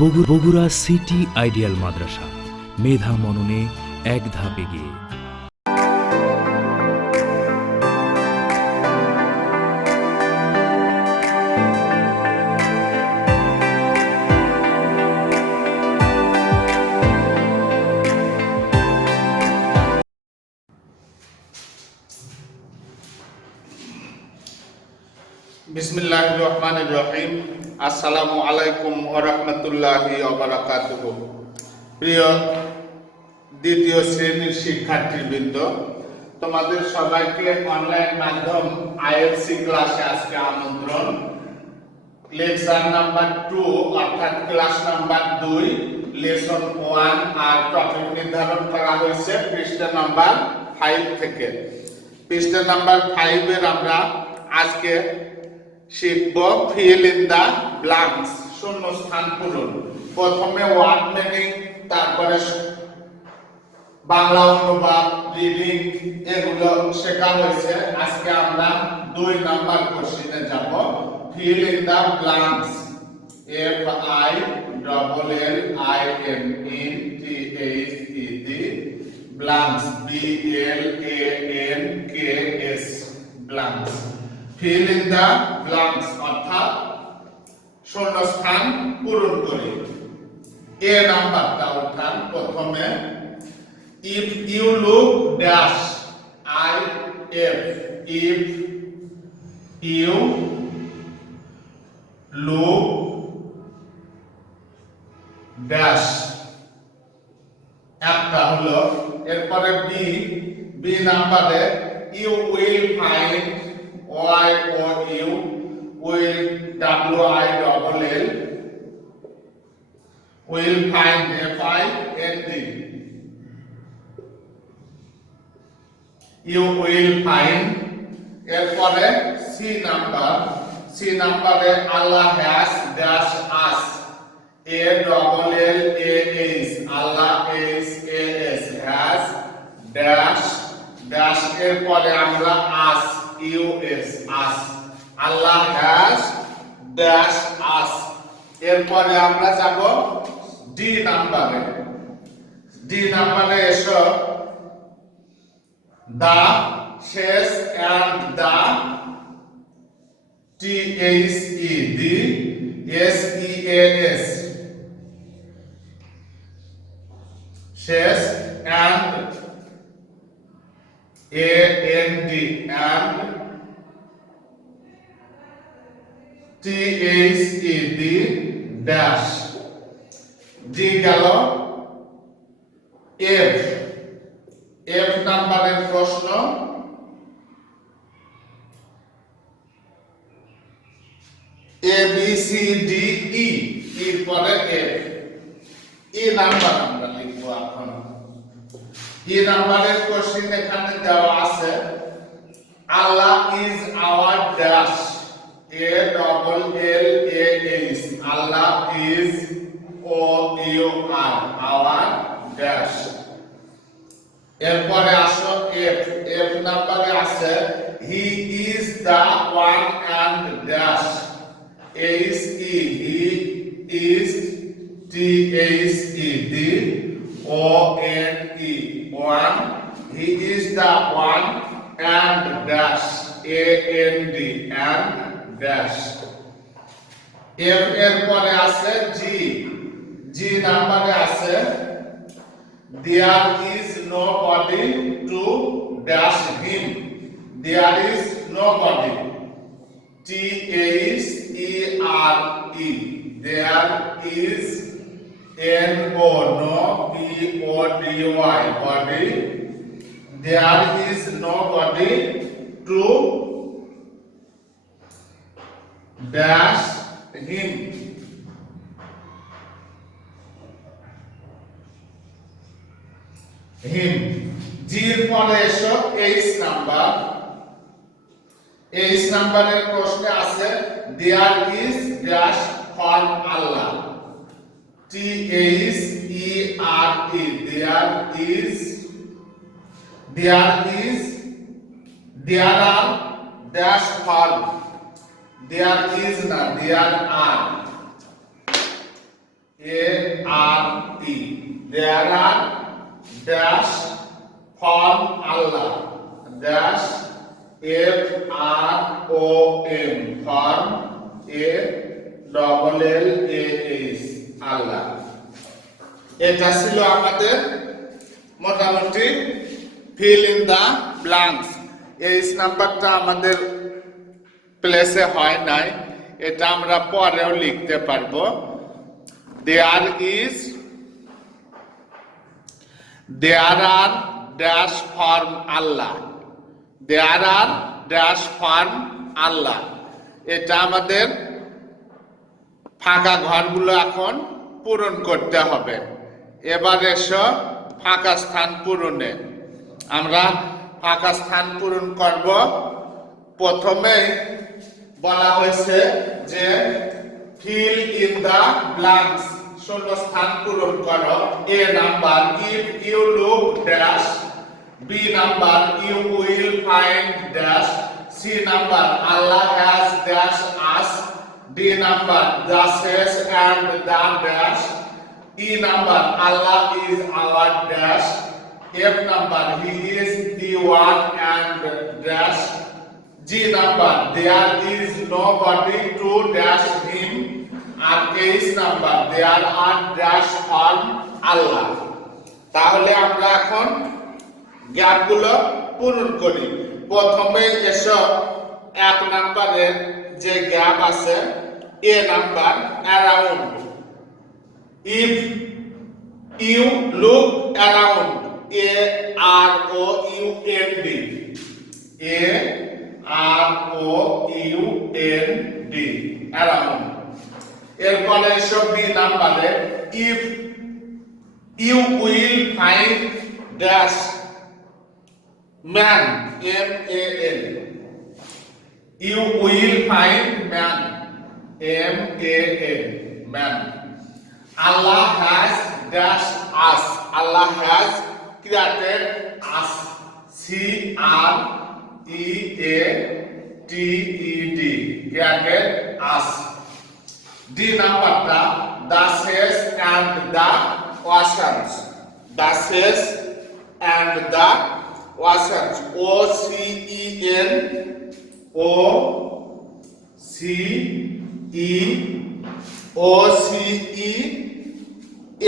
Bogura city ideal মাদ্রাসা, মেধা মননে এক ধাপ এগিয়ে। বিসমিল্লাহির রহমানির রহিম। আসসালামু আলাইকুম ওয়া রাহমাতুল্লাহি ওয়া বারাকাতুহু। প্রিয় দ্বিতীয় শ্রেণীর শিক্ষার্থীবৃন্দ, তোমাদের সবাইকে অনলাইন মাধ্যম IFC ক্লাসে আজকে আমন্ত্রণ। লেকচার নাম্বার 2 অর্থাৎ ক্লাস নাম্বার 2 লেসন 1 আর টপিক নির্ধারণ করা হয়েছে পৃষ্ঠা নাম্বার 5 থেকে। পৃষ্ঠা নাম্বার 5 এর আমরা আজকে শিখব ফিল ইন দা ব্ল্যাঙ্কস, শূন্যস্থান পূরণ। প্রথমে ওয়ার্ড মিনিং, তারপরে বাংলা অনুবাদ, রিডিং, এগুলো শেখা হয়েছে। আজকে আমরা 2 নাম্বার কোশ্চেনে যাব। Fill in the blanks, FILLINTHED, blanks, BLANKS, blanks. Fill in the blanks অর্থাৎ শূন্যস্থান পূরণ করি। এ নাম্বারটা উঠান প্রথমে। If you look dash, IF, if you look dash একটা হলো। এরপরে বি নাম্বারে you will find, YOU will, WILL, will find, FIND, you will find। এরপরে সি নাম্বারে আল্লাহ has dash us, ALLAH, Allah is AS, has dash dash। এরপরে আমরা us, US, us, Allah has dash us। এরপরে আমরা যাব D নাম্বারে এসো। দা শেষ and the, THED, SEAS, শেষ and AND and THED dash। D গেল। এফ নাম্বারের প্রশ্ন। ABCDE, এর পরে এফ। ই নাম্বার আমরা লিখব এখন। ই নাম্বারের কোশ্চেন এখানে দেওয়া আছে। Allah is our dash, ALLAH, Allah is OUR, our dash. এরপরে আসো এফ নাম্বারে আছে he is the one and dash, HE, he is, THED, ONE, one, he is the one and dash, AND, and dash। F এর পরে আছে জি নাম্বারে আছে there is nobody to dash him, there is nobody, THERE, there is NO, no, BODY, body, there is nobody to dash him। জির পরে এসো H নাম্বারের প্রশ্নে আছে there is dash for Allah, THERE, there are dash for, there is না, there are। A-R-E. There are dash from Allah. Dash F-R-O-M. From A-double-L-A-H. Allah. এটা ছিল আমাদের মোটামুটি fill in the blanks. এই নাম্বারটা আমাদের প্লেসে হয় নাই, এটা আমরা পরেও লিখতে পারবো। There are dash from Allah. There are dash from Allah. এটা আমাদের ফাঁকা ঘরগুলো এখন পূরণ করতে হবে। এবার এসো ফাঁকা স্থান পূরণে। আমরা ফাঁকা স্থান পূরণ করব। প্রথমেই বলা হয়েছে যে fill in the blanks, শূন্য স্থান পূরণ করো। A number, if you look dash. B number, you will find dash. C number, Allah has dash us. D number, the says and the dash. E number, Allah is our dash. F number, he is the one and dash. G number, there is nobody to dash him. আর H number, there are dash on Allah. তাহলে আমরা এখন গ্যাপগুলো পূরণ করি। প্রথমে এসো এক নাম্বারের যে গ্যাপ আছে A number, around. If you look around, A-R-O-U-N-D. A-R-O-U-N-D. around. এরপরে এসব বি নাম্বারে if you will find dash man, M-A-N. You will find man, M-A-N, man. Allah has dashed us. Allah has created us. C-R-E-A-T-E-D. Created us. D নাম্বারটা the says and the oceans. The says and the oceans. O-C-E-N.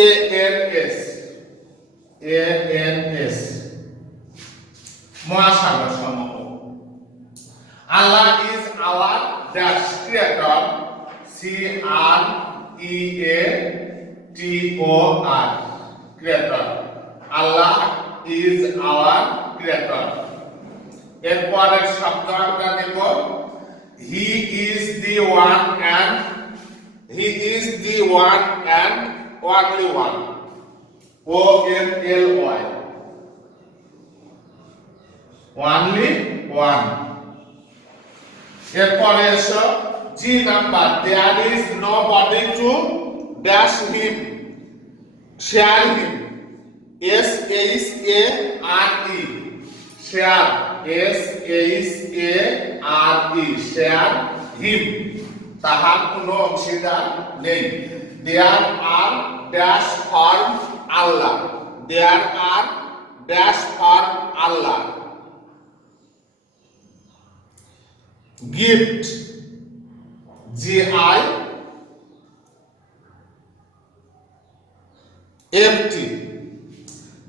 O-C-E-A-N-S. A-N-S. মহাসাগর সমূহ। Allah is our dash creator. C-R-E-A-T-O-R. creator. Allah is our creator. এরপরের শব্দ আমরা নেব he is the one and only one. O-N-L-Y. only one. এরপরে এসো G number there is nobody to dash him, share him. S-H-A-R-E. share. S-H-A-R-E. share him. তাহার কোনো অংশীদার নেই। there are dash for Allah. there are dash for Allah. gift. G-I-F-T.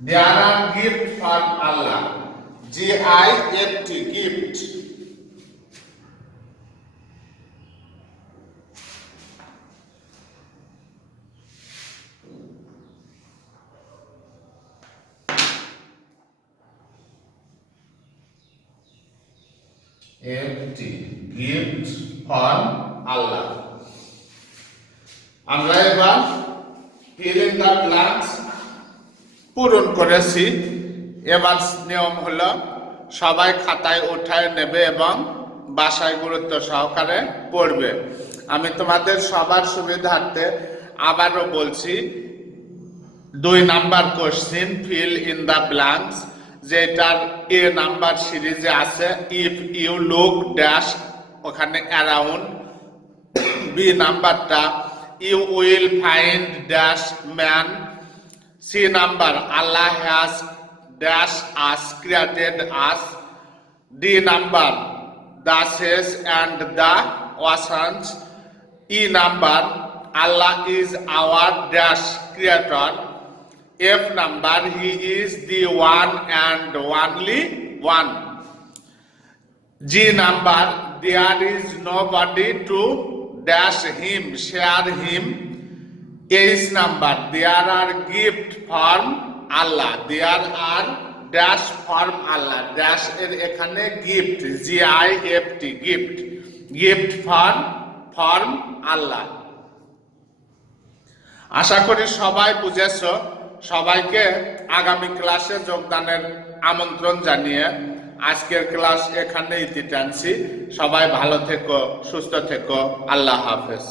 there are gift from Allah. G-I-F-T. gift. F-T. gift from Allah. আমরা এবার fill in the blanks পূরণ করেছি। এবার নিয়ম হলো সবাই খাতায় উঠায় নেবে এবং বাসায় গুরুত্ব সহকারে পড়বে। আমি তোমাদের সবার সুবিধার্থে আবারও বলছি 2 number question fill in the blanks যেটার A নাম্বার সিরিজে আছে if you look dash ওখানে around। B নাম্বারটা you will find dash man. C number, Allah has dash us, created us. D number, the says and the oceans. E number, Allah is our dash creator. F number, he is the one and only one. G number, there is nobody to dash him, share him. H number, there are gifts from Allah. There are dash from Allah. Dash এর এখানে gift, G-I-F-T, gift. Gift from Allah. আশা করি সবাই বুঝেছো। সবাইকে আগামী ক্লাসে যোগদানের আমন্ত্রণ জানিয়ে আজকের ক্লাস এখানেই টানছি। সবাই ভালো থেকো, সুস্থ থেকো। আল্লাহ হাফেজ।